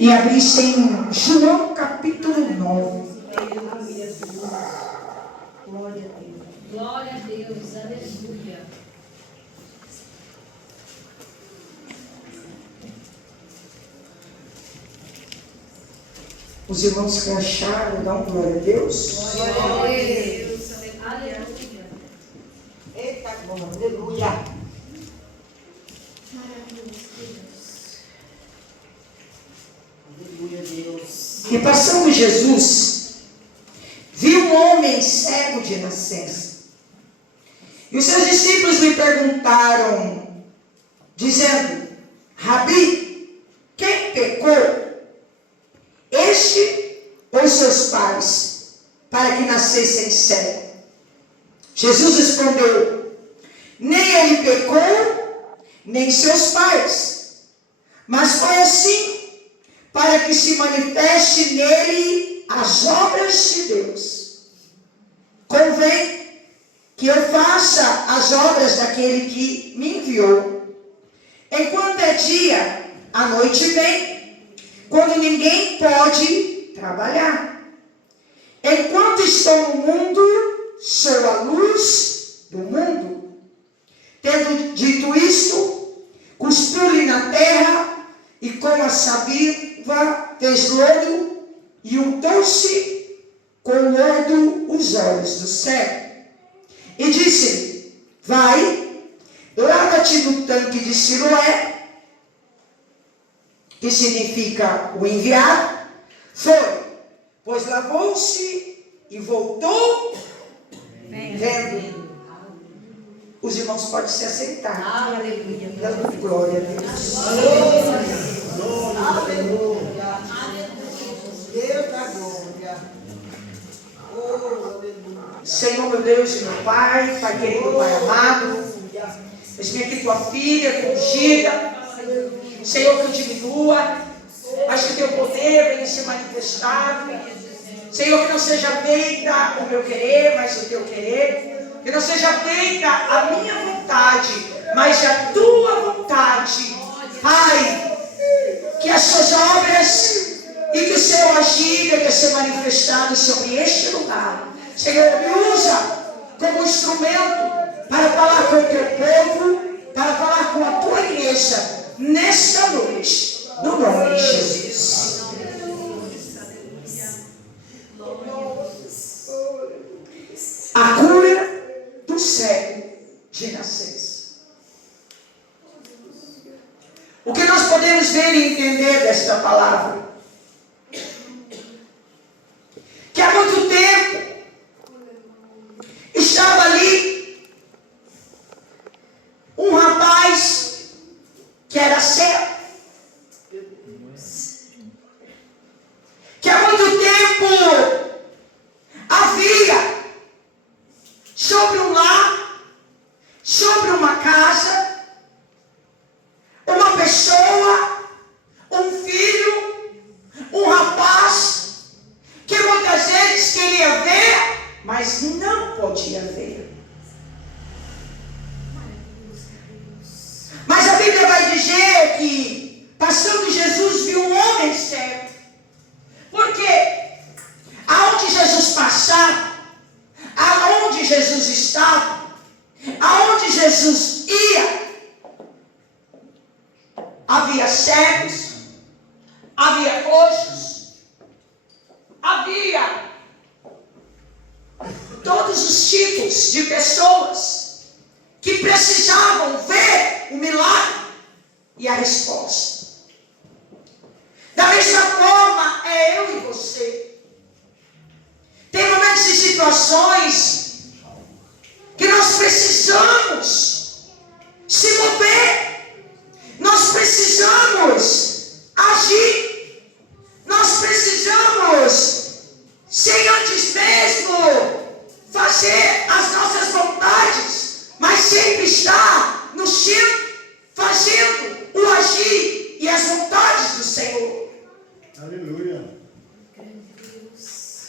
e abrisse em João capítulo 9. Glória a Deus. Glória a Deus, aleluia. Os irmãos que acharam, dão glória a Deus. Glória a Deus, aleluia. Eita, glória, aleluia. Aleluia, Deus. E passando Jesus, viu um homem cego de nascença. E os seus discípulos lhe perguntaram, dizendo: Rabi, quem pecou? Este ou seus pais, para que nascessem cego? Jesus respondeu: nem ele pecou, nem seus pais, mas foi assim, para que se manifeste nele as obras de Deus. Convém que eu faça as obras daquele que me enviou. Enquanto é dia, a noite vem, quando ninguém pode trabalhar. Enquanto estou no mundo, sou a luz do mundo. Tendo dito isto, cuspiu-lhe na terra, e com a saliva fez lodo, e untou-se com lodo os olhos do cego. E disse: vai, lava-te no tanque de Siloé, que significa o enviado. Foi, pois lavou-se e voltou vendo. Os irmãos podem se aceitar. Aleluia. Dando glória a Deus. Aleluia. Deus da glória. Oh, aleluia. Senhor, meu Deus e meu Pai, Pai querido, Pai amado, eis-me aqui tua filha, tua ungida. Senhor, que eu diminua, mas que teu poder venha se manifestar. Senhor, que não seja feita o meu querer, mas o teu querer. Que não seja feita a minha vontade, mas a tua vontade. Pai, que as suas obras e que o seu agir venha ser manifestado sobre este lugar. Senhor, me usa como instrumento para falar com o teu povo, para falar com a tua igreja nesta noite, no nome de Jesus. A cura do cego de nascença. O que nós podemos ver e entender desta palavra? Que há muito tempo estava ali um rapaz que era cego. Que há muito tempo havia sobre um lar, sobre uma casa, uma pessoa, um filho, um rapaz, que muitas vezes queria ver, mas não podia ver. Mas a Bíblia vai dizer que, passando Jesus, viu um homem cego. Porque aonde Jesus passava, aonde Jesus estava, aonde Jesus ia, havia cegos, havia coxos, havia todos os tipos de pessoas que precisavam ver o milagre e a resposta. Da mesma forma é eu e você. Tem momentos e situações que nós precisamos se mover, nós precisamos agir, nós precisamos, sem antes mesmo fazer as nossas vontades, mas sempre estar no centro, fazendo o agir e as vontades do Senhor. Aleluia.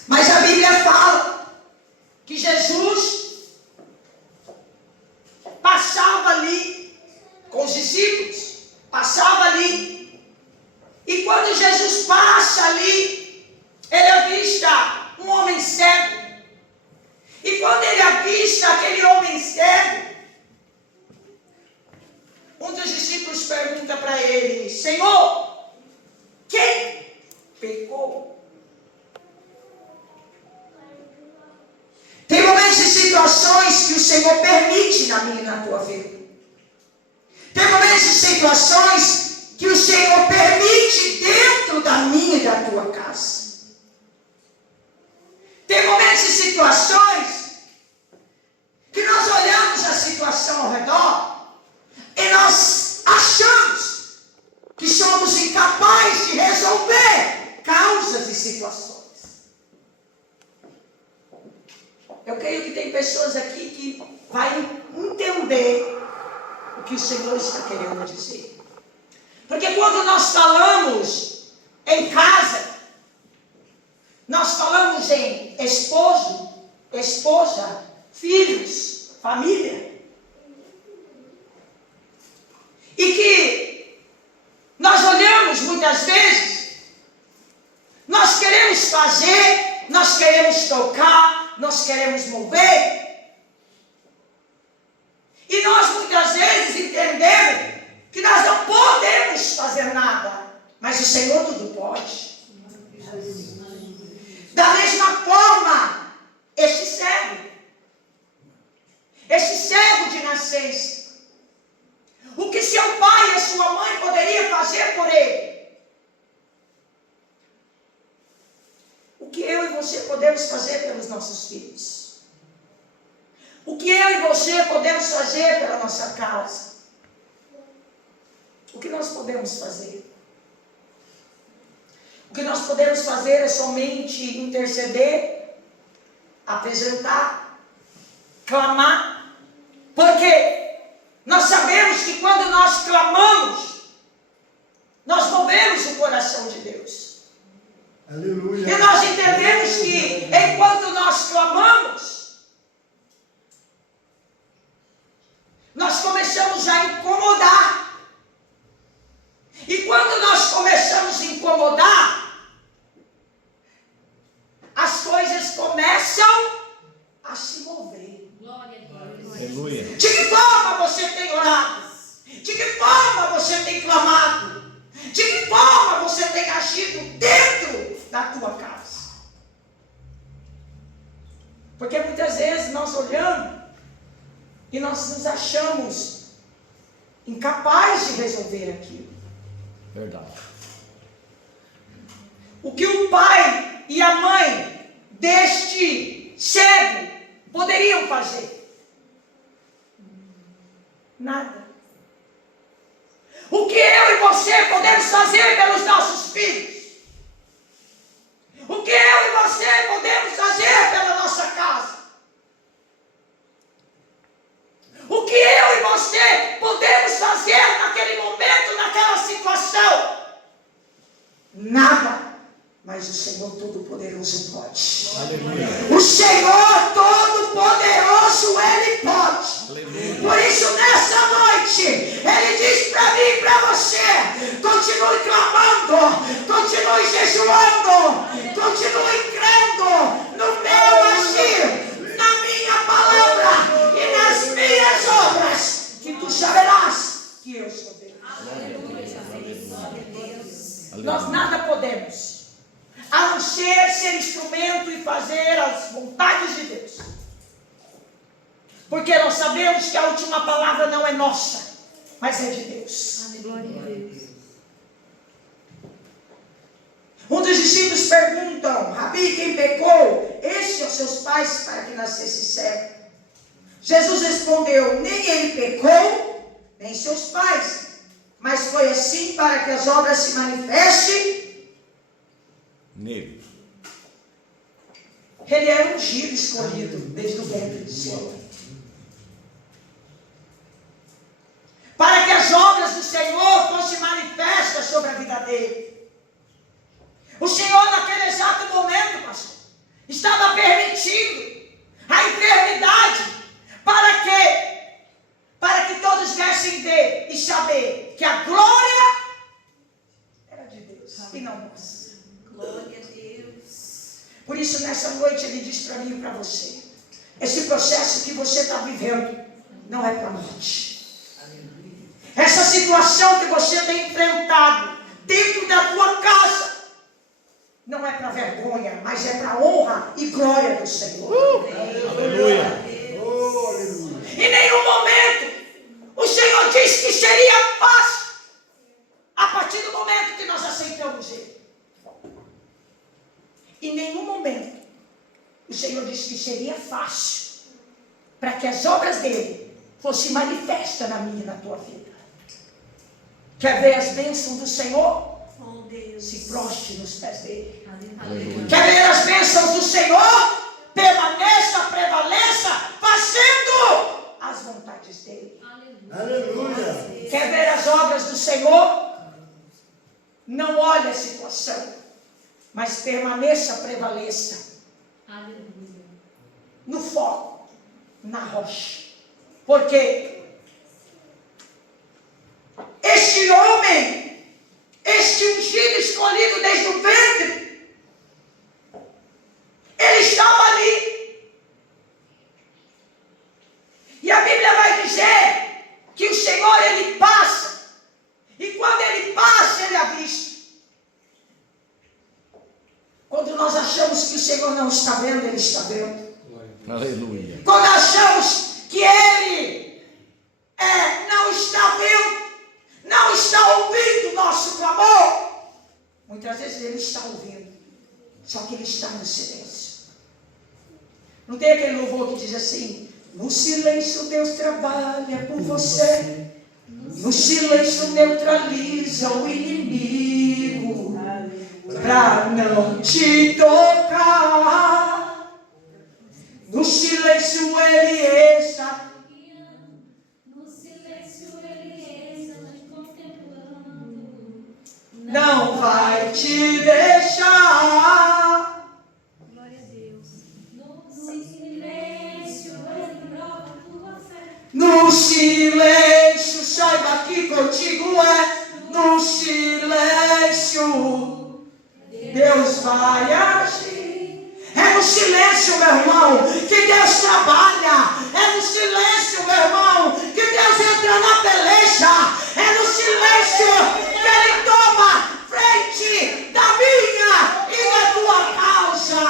Mas a Bíblia fala que Jesus passava ali com os discípulos, passava ali. E quando Jesus Jesus passa ali, ele avista um homem cego. E quando ele avista aquele homem cego, um dos discípulos pergunta para ele: Senhor, quem pecou? Tem momentos e situações que o Senhor permite na minha e na tua vida. Tem momentos e situações que o Senhor permite dentro da minha e da tua casa. Tem momentos e situações que nós olhamos a situação ao redor e nós achamos que somos incapazes de resolver causas e situações. Eu creio que tem pessoas aqui que vai entender o que o Senhor está querendo dizer. Porque quando nós falamos em casa, nós falamos em esposo, esposa, filhos, família. E que nós olhamos muitas vezes, nós queremos fazer, nós queremos tocar, nós queremos mover. E nós muitas vezes entendemos que nós não podemos fazer nada, mas o Senhor tudo pode. Da mesma forma, este cego de nascença, o que seu pai e a sua mãe poderiam fazer por ele, o que eu e você podemos fazer pelos nossos filhos, o que eu e você podemos fazer pela nossa casa, o que nós podemos fazer? O que nós podemos fazer é somente interceder, apresentar, clamar, porque nós sabemos que quando nós clamamos, nós movemos o coração de Deus. Aleluia. E nós entendemos que enquanto nós clamamos, nós começamos a incomodar. E quando nós começamos a incomodar, as coisas começam a se mover. Glória a Deus. Aleluia. De que forma você tem orado? De que forma você tem clamado? De que forma você tem agido dentro da tua casa? Porque muitas vezes nós olhamos e nós nos achamos incapazes de resolver aquilo. Verdade. O que o pai e a mãe deste cego poderiam fazer? Nada. O que eu e você podemos fazer pelos nossos filhos? O que eu e você podemos fazer pela nossa casa? O que eu e você podemos fazer naquele momento, naquela situação? Nada. Mas o Senhor Todo-Poderoso pode. Aleluia. O Senhor Todo-Poderoso, Ele pode. Aleluia. Por isso, nessa noite, Ele diz para mim e para você: continue clamando, continue jejuando, continue crendo no meu agir, na minha palavra e nas minhas obras, que tu saberás que eu sou Deus. Nós nada podemos, a não ser instrumento e fazer as vontades de Deus. Porque nós sabemos que a última palavra não é nossa, mas é de Deus. Um dos discípulos perguntam: Rabi, quem pecou? Este ou seus pais para que nascesse cego? Jesus respondeu: nem ele pecou, nem seus pais, mas foi assim para que as obras se manifestem Nele. Ele era ungido, escolhido desde o ventre do Senhor, para que as obras do Senhor fossem manifestas sobre a vida dele. O Senhor, naquele exato momento, pastor, estava permitindo a enfermidade para que todos viessem ver e saber que a glória era de Deus e não nossa. Por isso, nessa noite, Ele diz para mim e para você: esse processo que você está vivendo não é para a morte. Essa situação que você tem enfrentado dentro da tua casa não é para vergonha, mas é para honra e glória do Senhor. Aleluia. Em nenhum momento o Senhor disse que seria fácil. A partir do momento que nós aceitamos Ele. Em nenhum momento o Senhor disse que seria fácil para que as obras dele fossem manifestas na minha e na tua vida. Quer ver as bênçãos do Senhor? Se proste nos pés dele. Aleluia. Quer ver as bênçãos do Senhor? Prevaleça, fazendo as vontades dele. Aleluia. Quer ver as obras do Senhor? Não olhe a situação, mas prevaleça. Aleluia. No foco, na rocha. Porque este homem, este ungido escolhido desde o ventre, ele estava ali. E a Bíblia vai dizer que o Senhor, Ele passa. E quando Ele passa, Ele avista. Quando nós achamos que o Senhor não está vendo, Ele está vendo. Aleluia. Quando achamos que Ele não está vendo, não está ouvindo o nosso clamor, muitas vezes Ele está ouvindo, só que Ele está no silêncio. Não tem aquele louvor que diz assim: no silêncio Deus trabalha por você, no silêncio neutraliza o inimigo, pra não te tocar. No silêncio Ele está. No silêncio ele está te contemplando. Não vai te deixar. Glória a Deus. No silêncio ele prova a tua fé. No silêncio, saiba que contigo é. No silêncio, Deus vai agir. É no silêncio, meu irmão, que Deus trabalha. É no silêncio, meu irmão, que Deus entra na peleja. É no silêncio que Ele toma frente da minha e da tua causa.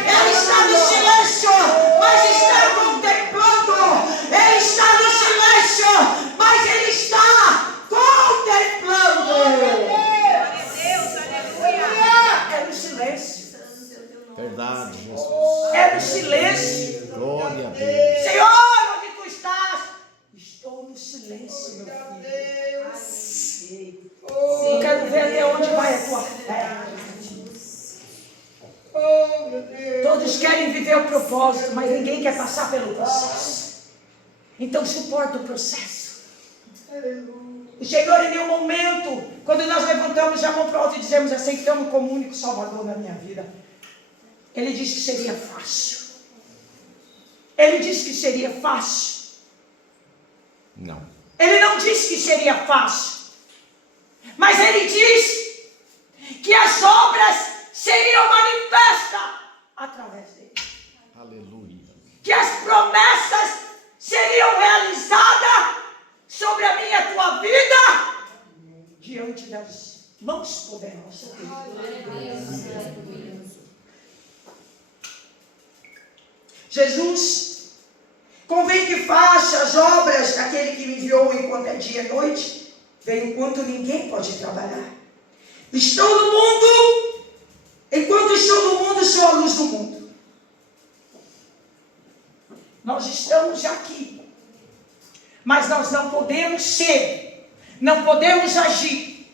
Ele está no silêncio, mas está contemplando. Ele está no silêncio, mas Ele está contemplando. É no silêncio. Verdade, Jesus. É no silêncio. Glória a Deus. Senhor, onde tu estás? Estou no silêncio, meu filho. Eu quero ver até onde vai a tua fé. Todos querem viver o propósito, mas ninguém quer passar pelo processo. Então suporta o processo. O Senhor, em nenhum momento, quando nós levantamos a mão para o alto e dizemos: aceitamos como único Salvador na minha vida, Ele disse que seria fácil. Ele disse que seria fácil. Não. Ele não disse que seria fácil. Mas Ele disse que as obras seriam manifestas através dele. Aleluia. Que as promessas seriam realizadas sobre a minha e a tua vida diante das mãos poderosas dele. Glória a Deus. Aleluia. Jesus, convém que faça as obras daquele que me enviou enquanto é dia e noite, vem enquanto ninguém pode trabalhar. Estou no mundo, enquanto estou no mundo, sou a luz do mundo. Nós estamos aqui, mas nós não podemos ser, não podemos agir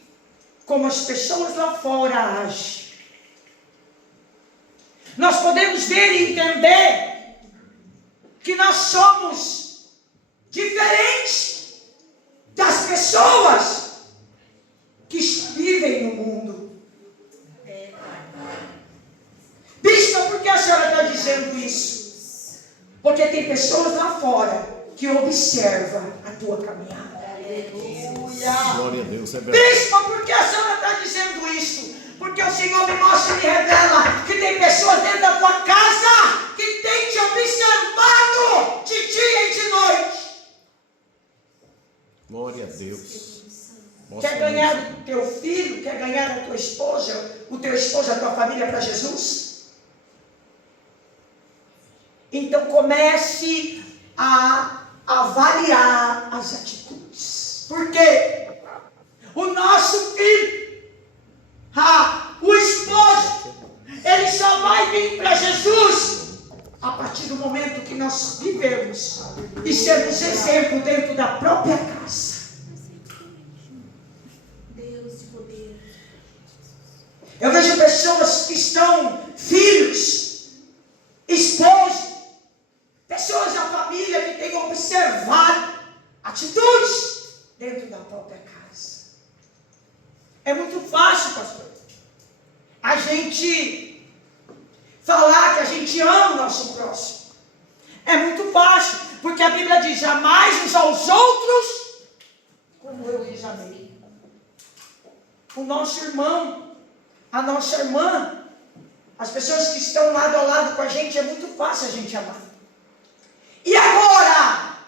como as pessoas lá fora agem. Nós podemos ver e entender que nós somos diferentes das pessoas que vivem no mundo. Bispa, por que a senhora está dizendo isso? Porque tem pessoas lá fora que observam a tua caminhada. Glória a Deus, é verdade. Bispa, por que a senhora está dizendo isso? Porque o Senhor me mostra e me revela que tem tem pessoas dentro da tua casa que tem te observado de dia e de noite. Glória a Deus. Quer ganhar o teu filho, quer ganhar a tua esposa, o teu esposo, a tua família para Jesus? Então comece a avaliar as atitudes. Por quê? O nosso filho, o esposo, ele só vai vir para Jesus a partir do momento que nós vivemos e sermos exemplo dentro da própria casa. Deus de poder. Eu vejo pessoas que estão, filhos, esposos, pessoas da família que têm observado atitudes dentro da própria casa. É muito fácil, pastor, a gente falar que a gente ama o nosso próximo. É muito fácil, porque a Bíblia diz: jamais uns aos outros como eu lhes amei. O nosso irmão, a nossa irmã, as pessoas que estão lado a lado com a gente, é muito fácil a gente amar. E agora,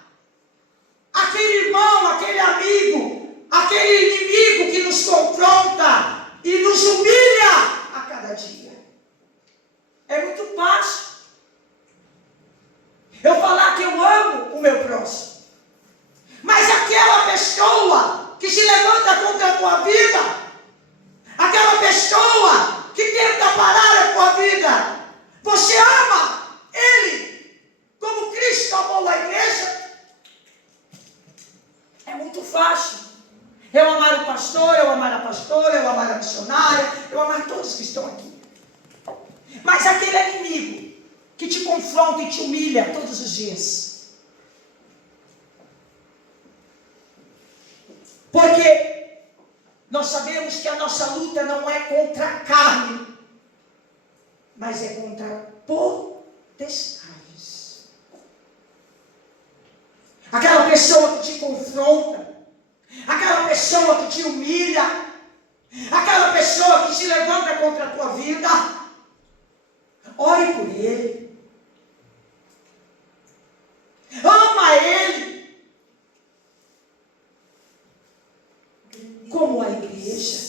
aquele irmão, aquele amigo, aquele inimigo que nos confronta e nos humilha a cada dia. É muito fácil eu falar que eu amo o meu próximo, mas aquela pessoa que se levanta contra a tua vida, aquela pessoa que tenta parar a tua vida, você ama ele como Cristo amou a igreja? É muito fácil eu amar o pastor, eu amar a pastora, eu amar a missionária, eu amar todos que estão aqui. Mas aquele inimigo que te confronta e te humilha todos os dias. Porque nós sabemos que a nossa luta não é contra a carne, mas é contra potestades. Aquela pessoa que te confronta, aquela pessoa que te humilha, aquela pessoa que se levanta contra a tua vida, ore por ele, ama ele, como a igreja,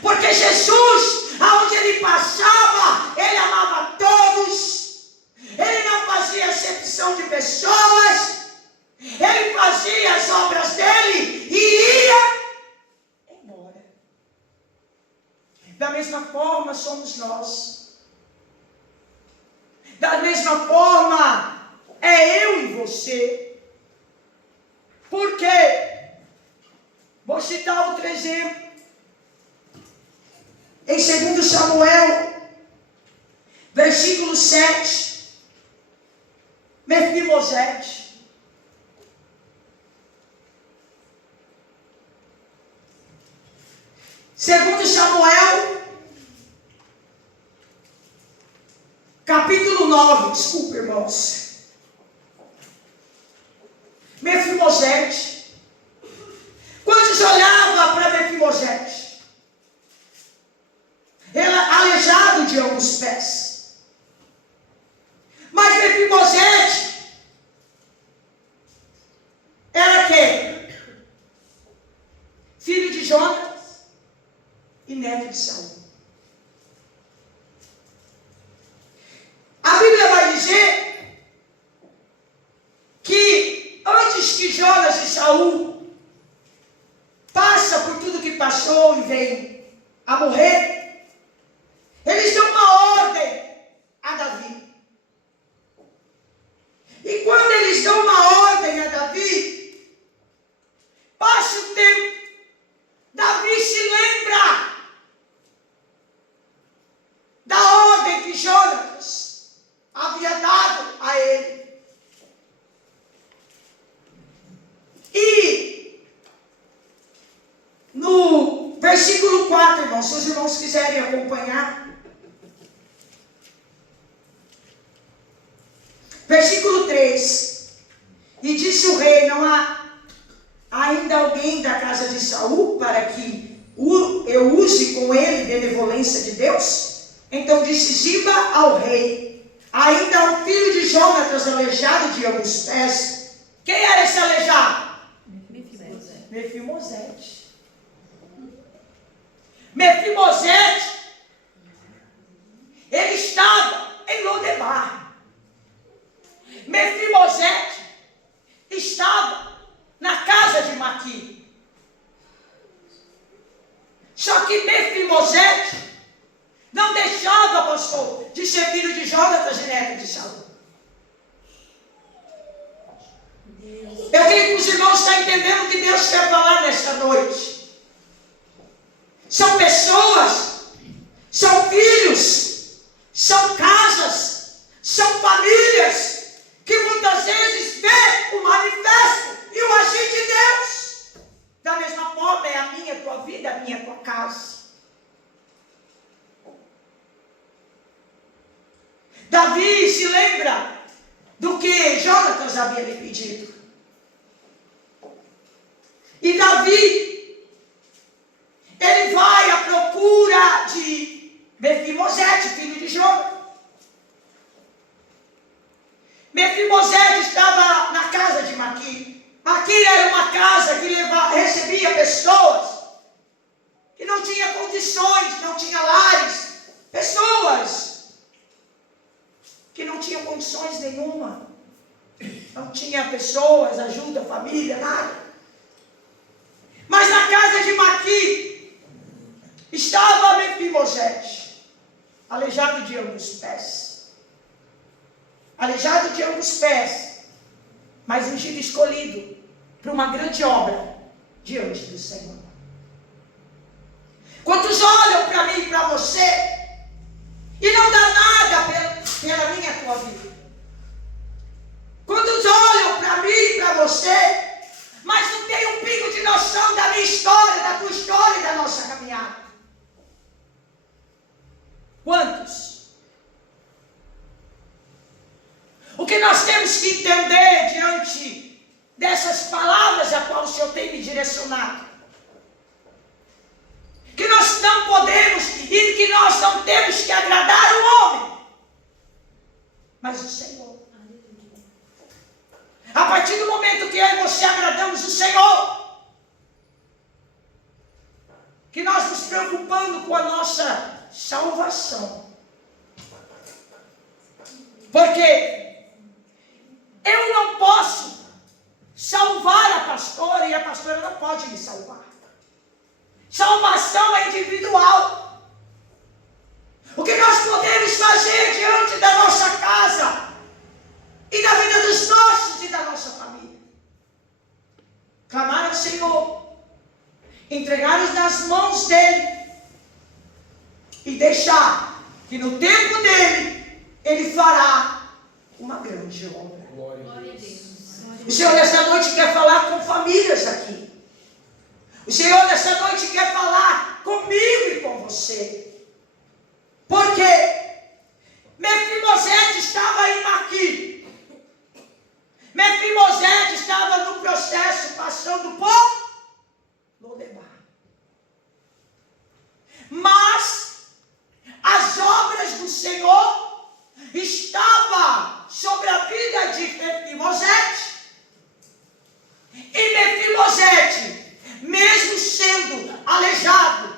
porque Jesus, aonde ele passava, ele amava todos, ele não fazia acepção de pessoas, ele fazia as obras dele e ia embora. Da mesma forma somos nós. Da mesma forma é eu e você. Por quê? Vou citar outro exemplo. Em 2 Samuel, versículo 7, Mefibosete. Segundo Samuel, capítulo 9, desculpa, irmãos. Mefibosete. Quantos olhavam para Mefibosete? Ele aleijado de ambos os pés. Mas Mefibosete era quem? Filho de Jonas e neto de Saul. A Bíblia vai dizer que antes que Jonas e Saul passa por tudo que passou e vem a morrer, eles dão uma ordem a Davi. E quando eles dão uma ordem a Davi, passa o tempo, Davi se lembra da ordem que Jonas havia dado a ele. E no versículo 4, irmãos, se os irmãos quiserem acompanhar, versículo 3, e disse o rei: não há ainda alguém da casa de Saul para que eu use com ele benevolência de Deus? Então disse Ziba ao rei: ainda um filho de Jonatas aleijado de ambos pés. Quem era esse aleijado? Mefibosete. Mefibosete, ele estava em Lodebar. Mefibosete estava na casa de Maqui. Só que Mefibosete não deixava, pastor, de ser filho de Jonatas e neto de Saul. Eu creio que os irmãos estão entendendo o que Deus quer falar nesta noite. São pessoas, são filhos, são casas, são famílias que muitas vezes vê o manifesto e o agir de Deus. Da mesma forma é a minha, a tua vida, a minha, a tua casa. Davi se lembra do que Jonatas havia lhe pedido. E Davi, ele vai à procura de Mefibosete, filho de Jonatas. Mefibosete estava na casa de Maqui. Maqui era uma casa que recebia pessoas que não tinham condições, não tinham lares. Pessoas que não tinham condições nenhuma. Não tinha pessoas, ajuda, família, nada. Mas na casa de Maqui estava Mefibosete, aleijado de ambos pés. Aleijado de ambos pés, mas ungido, escolhido para uma grande obra diante do Senhor. Quantos olham para mim e para você e não dá nada pela minha tua vida? Quantos olham para mim e para você, mas não tem um pingo de noção da minha história, da tua história e da nossa caminhada? Quantos? O que nós temos que entender diante dessas palavras a qual o Senhor tem me direcionado, que nós não podemos e que nós não temos que agradar o homem, mas o Senhor. A partir do momento que eu e você agradamos o Senhor, que nós nos preocupando com a nossa salvação, porque eu não posso salvar a pastora e a pastora não pode me salvar. Salvação é individual. O que nós podemos fazer diante da nossa casa e da vida dos nossos e da nossa família? Clamar ao Senhor, entregar-nos nas mãos dEle e deixar que no tempo dEle Ele fará uma grande obra. O Senhor nessa noite quer falar com famílias aqui. O Senhor nessa noite quer falar comigo e com você. Porque Mefibosete estava em Maqui. Mefibosete estava no processo, passando por Lodebar. Mas as obras do Senhor estavam sobre a vida de Mefibosete. E Mefibosete, mesmo sendo aleijado,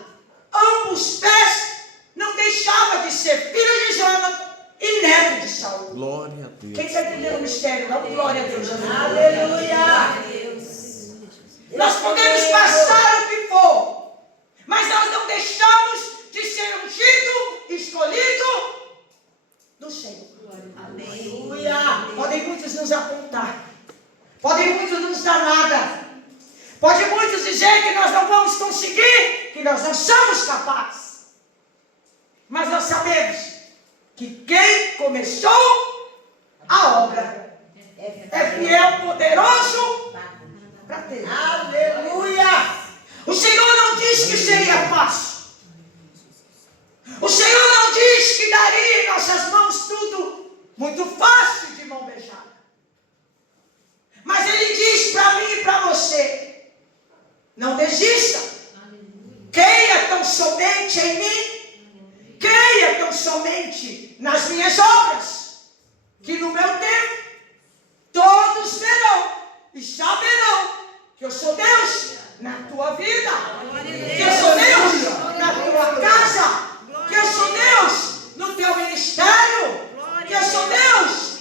ambos pés, não deixava de ser filho de Jonatas e neto de Saul. Glória a Deus. Quem está entendendo o mistério? Dá glória a Deus. Aleluia. Nós podemos passar o que for, mas nós não deixamos de ser ungido, escolhido do Senhor. Aleluia. Podem muitos nos apontar, podem muitos nos dar nada, podem muitos dizer que nós não vamos conseguir, que nós não somos capazes. Mas nós sabemos que quem começou a obra é fiel, poderoso para ter. Aleluia. O Senhor não disse que seria fácil. O Senhor não disse que daria em nossas mãos tudo muito fácil de mão beijada. Mas Ele diz para mim e para você: não desista. Creia tão somente em mim. Creia tão somente nas minhas obras, que no meu tempo todos verão e saberão que eu sou Deus na tua vida, que eu sou Deus na tua casa, que eu sou Deus no teu ministério, que eu sou Deus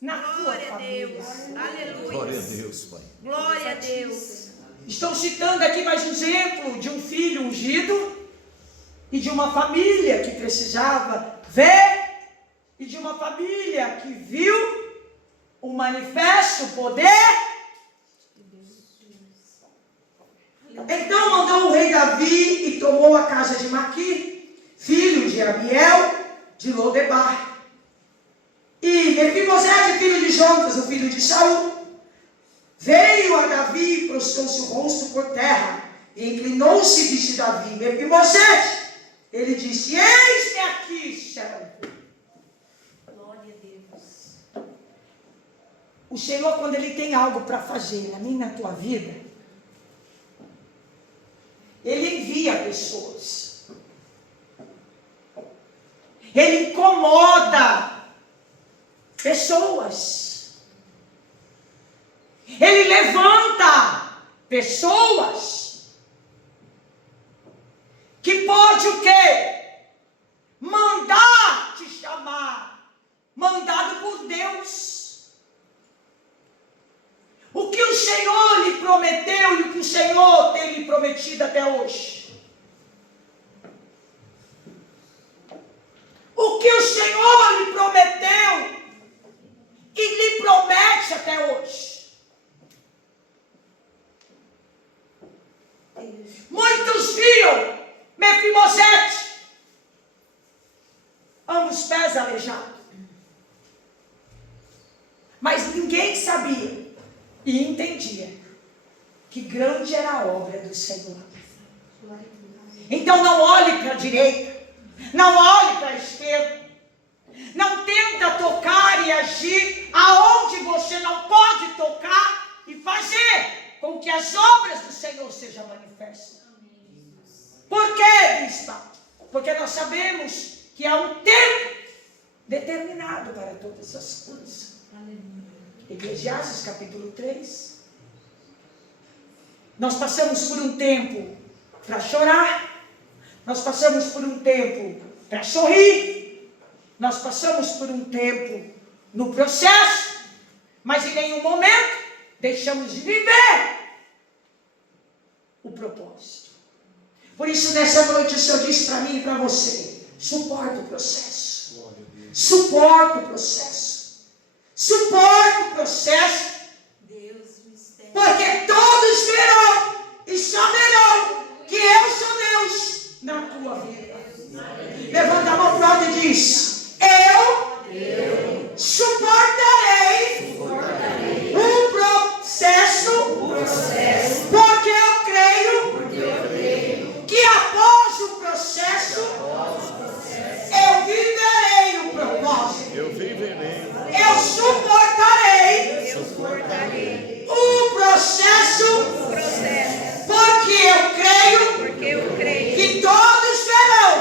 na tua família. Glória a Deus, Pai. Glória a Deus. Estou citando aqui mais um exemplo de um filho ungido e de uma família que precisava ver e de uma família que viu o manifesto poder. Então mandou o rei Davi e tomou a casa de Maqui, filho de Amiel, de Lodebar. E Mefibosete, filho de Jonatas, o filho de Saul, veio a Davi e prostrou-se o rosto por terra. E inclinou-se e disse Davi: Mefibosete. Ele disse: eis-me aqui, servo. Glória a Deus. O Senhor, quando Ele tem algo para fazer na minha e na tua vida, Ele envia pessoas. Ele incomoda pessoas. Ele levanta pessoas que pode o quê? Mandar te chamar. Mandado por Deus. O que o Senhor lhe prometeu e o que o Senhor tem lhe prometido até hoje? O que o Senhor lhe prometeu e lhe promete até hoje? Muitos viam Mefibosete, ambos pés aleijados. Mas ninguém sabia e entendia que grande era a obra do Senhor. Então não olhe para a direita, não olhe para a esquerda, não tenta tocar e agir aonde você não pode tocar e fazer com que as obras do Senhor sejam manifestas. Por quê, bispa? Porque nós sabemos que há um tempo determinado para todas as coisas. Eclesiastes capítulo 3. Nós passamos por um tempo para chorar, nós passamos por um tempo para sorrir, nós passamos por um tempo no processo, mas em nenhum momento deixamos de viver o propósito. Por isso, nessa noite, o Senhor diz para mim e para você: suporta o processo. Suporta o processo. Suporta o processo. Porque todos verão e saberão que eu sou Deus na tua vida. Levanta a mão para onde diz: eu suportarei o processo, porque eu creio que após o processo eu viverei o propósito. Eu suportarei o processo, porque eu creio que todos verão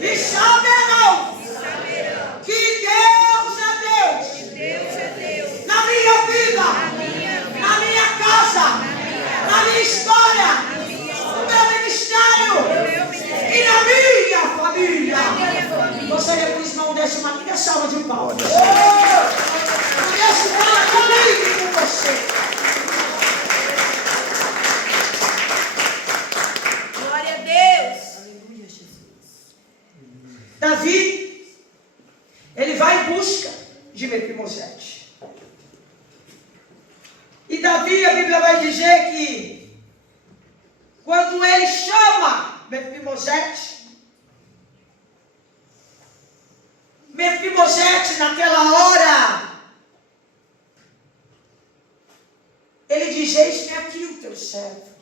e saberão que Deus é Deus na minha vida, na minha casa, na minha história, no meu ministério e na minha família. Gostaria que o irmão desse uma linda salva de palmas. Deus fala comigo e com você. Glória a Deus. Aleluia, Jesus. Davi, ele vai em busca de Mefibosete. E Davi, a Bíblia vai dizer que quando ele chama Mefibosete, naquela hora, ele diz: eis-me aqui o teu servo.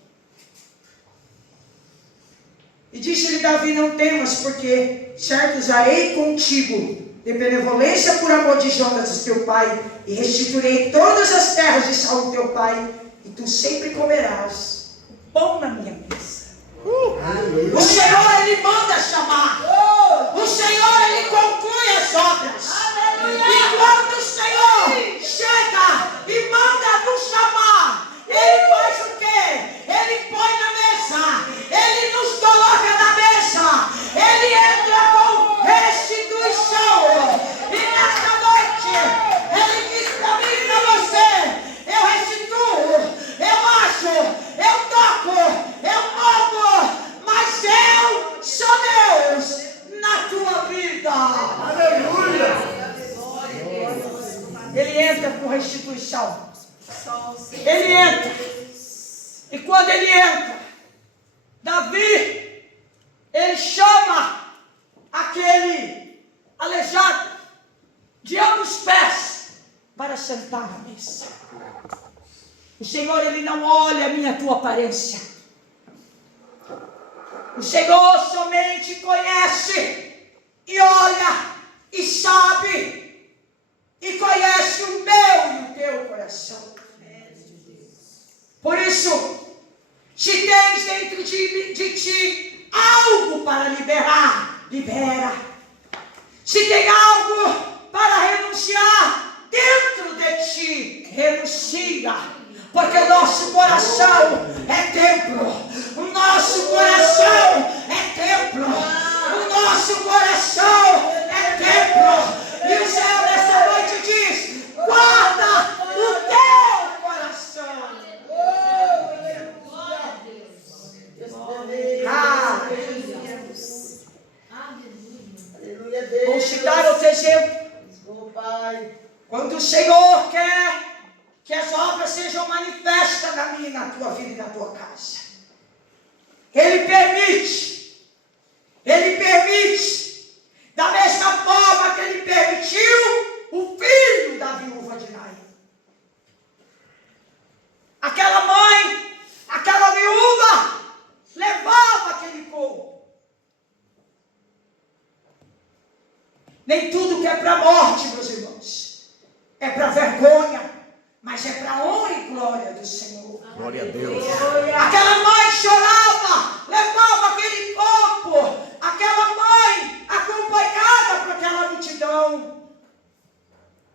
E disse-lhe Davi: não temas, porque certo usarei contigo de benevolência por amor de Jonatas teu pai, e restituirei todas as terras de Saul teu pai, e tu sempre comerás o pão na minha mesa. O Senhor, Ele manda chamar. O Senhor, restituição. Só o Senhor. Ele entra. E quando ele entra, Davi, ele chama aquele aleijado de ambos os pés para sentar à mesa. O Senhor, ele não olha a tua aparência. O Senhor somente conhece e olha e sabe e conhece o meu e o teu coração. Por isso, se tens dentro de ti algo para liberar, libera. Se tem algo para renunciar dentro de ti, renuncia. Porque o nosso coração é templo. O nosso coração é templo. O nosso coração é templo. E o Senhor nessa noite diz: guarda o teu coração. Vou citar outro exemplo. Quando o Senhor quer que as obras sejam manifestas na minha, na tua vida e na tua casa, Ele permite, da mesma forma que Ele permitiu o filho da viúva de Naim. Aquela mãe, aquela viúva, levava aquele corpo. Nem tudo que é para a morte, meus irmãos, é para vergonha, mas é para a honra e glória do Senhor. Glória a Deus. Aquela mãe chorava, levava aquele corpo, aquela mãe acompanhada por aquela multidão,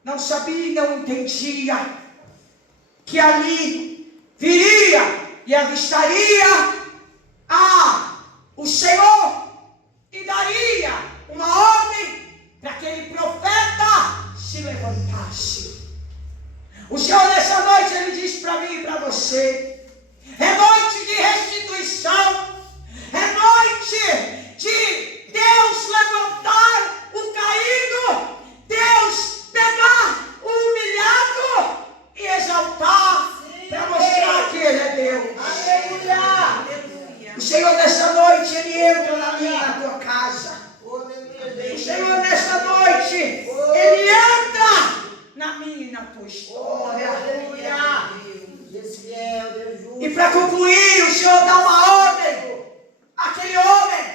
não sabia e não entendia que ali viria e avistaria o Senhor e daria uma ordem para aquele profeta se levantasse. O Senhor nessa noite, Ele diz para mim e para você: é noite de restituição, é noite de Deus levantar o caído, Deus pegar o humilhado e exaltar, para mostrar que Ele é Deus. Aleluia. O Senhor nessa noite, Ele entra na minha e na tua casa. O Senhor nessa noite, Ele entra na minha e na tua história. E para concluir, o Senhor dá uma ordem àquele homem,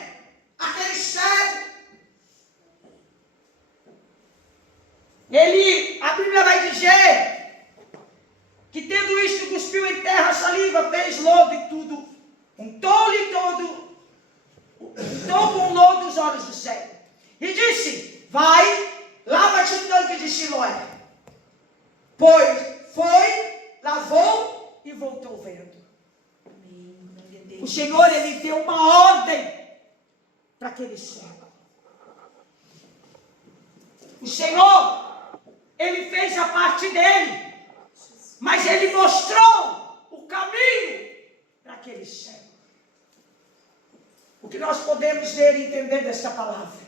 àquele cego. A Bíblia vai dizer que, tendo isto, cuspiu em terra a saliva, fez lodo e tudo, untou-lhe todo, untou com lodo os olhos do cego. E disse: vai, lava-te o tanque de Siloé. Pois foi, lavou e voltou vendo. O Senhor, Ele deu uma ordem para aquele cego. O Senhor, Ele fez a parte dele, mas Ele mostrou o caminho para aquele cego. O que nós podemos ver e entender desta palavra?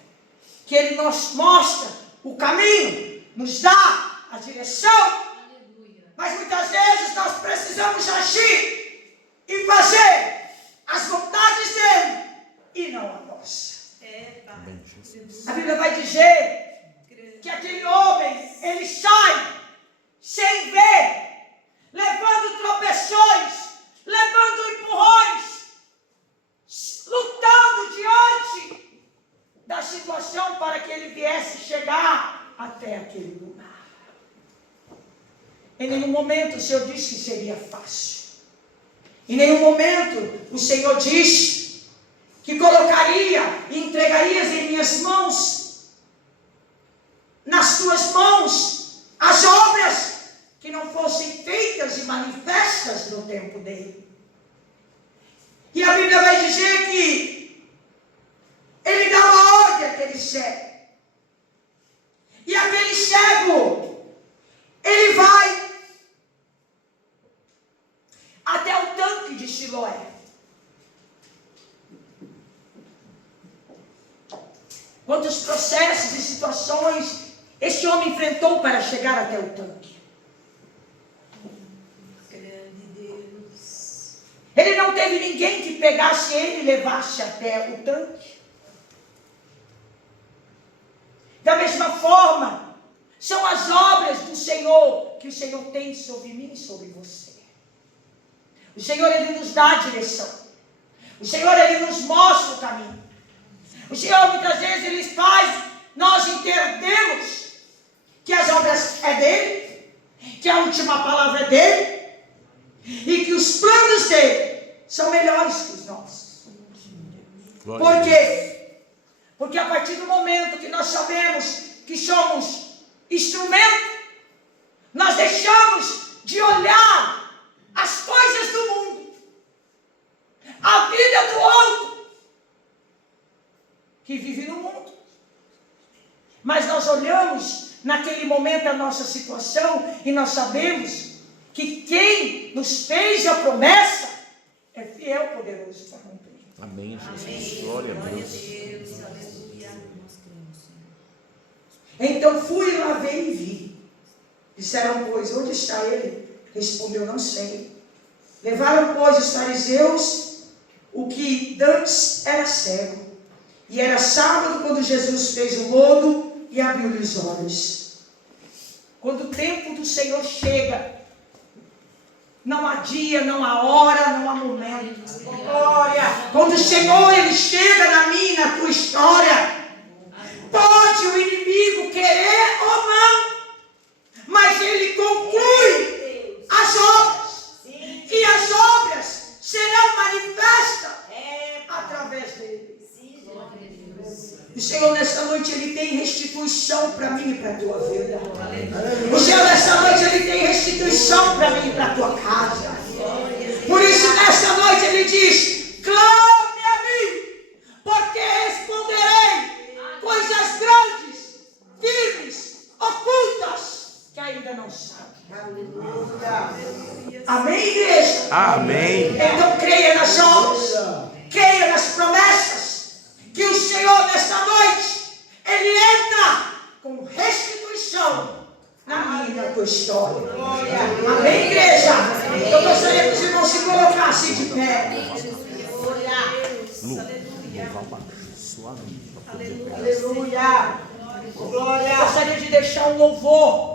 Que Ele nos mostra o caminho, nos dá a direção, mas muitas vezes nós precisamos agir e fazer as vontades dele e não a nossa. A Bíblia vai dizer que aquele homem, ele sai sem ver, levando tropeções, levando empurrões, lutando diante da situação para que ele viesse chegar até aquele lugar. Em nenhum momento o Senhor disse que seria fácil. Em nenhum momento o Senhor disse que colocaria e entregarias em minhas mãos, nas tuas mãos, as obras que não fossem feitas e manifestas no tempo dele. E a Bíblia vai dizer que ele dá uma ordem àquele cego. E aquele cego, ele vai até o tanque de Siloé. Quantos processos e situações esse homem enfrentou para chegar até o tanque? pegasse ele e levasse até o tanque. Da mesma forma, são as obras do Senhor que o Senhor tem sobre mim e sobre você. O Senhor, Ele nos dá a direção. O Senhor, Ele nos mostra o caminho. O Senhor, muitas vezes, Ele faz nós entendemos que as obras é dEle, que a última palavra é dEle, e que os planos dEle são melhores que os nossos. Por quê? Porque a partir do momento que nós sabemos que somos instrumento, nós deixamos de olhar as coisas do mundo, a vida do outro, que vive no mundo. Mas nós olhamos naquele momento a nossa situação e nós sabemos que quem nos fez a promessa é fiel, poderoso para cumprir. Amém, Jesus. Glória a Deus. Então fui, lavei e vi. Disseram, pois, onde está ele? Respondeu, não sei. Levaram, pois, os fariseus o que dantes era cego. E era sábado quando Jesus fez o lodo e abriu-lhe os olhos. Quando o tempo do Senhor chega, não há dia, não há hora, não há momento. Glória! Quando o Senhor, Ele chega na minha e na tua história, pode o inimigo querer ou não, mas ele conclui as obras. E as obras serão manifestas através dele. O Senhor, nesta noite, Ele tem restituição para mim e para a tua vida. O Senhor, nesta noite, Ele tem restituição para mim e para a tua casa. Por isso, nesta noite, Ele diz, clame a mim, porque responderei coisas grandes, firmes, ocultas, que ainda não sabem. Amém, igreja? Amém. Então creia nas obras, creia nas promessas, que o Senhor nesta noite, Ele entra com restituição na minha e na tua história. Amém, igreja? Eu gostaria que os irmãos se colocassem de pé. Aleluia. Glória. Eu gostaria de deixar um louvor